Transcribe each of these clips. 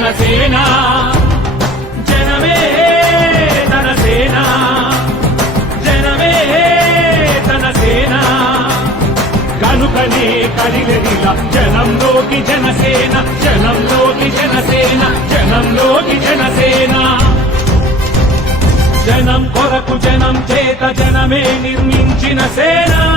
జనసేన జనమే తన సేన జనమే తన సేన కనుకనే కదిలెదిల జనంలోకి జనసేన. జనంలోకి జనసేన. జనంలోకి జనసేన. జనం కొరకు జనం చేత జనమే నిర్మించిన సేనా.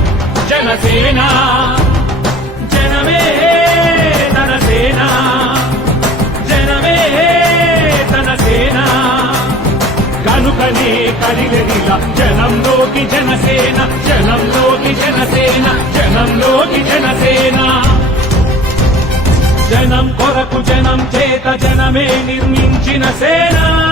జనసేన జనమే తన సేన జనమే తన సేన కనుకనే కదిలెదిల జనంలోకి జనసేన జనంలోకి జనసేన జనంలోకి జనసేన. జనం కొరకు జనం చేత జనమే నిర్మించిన సేనా.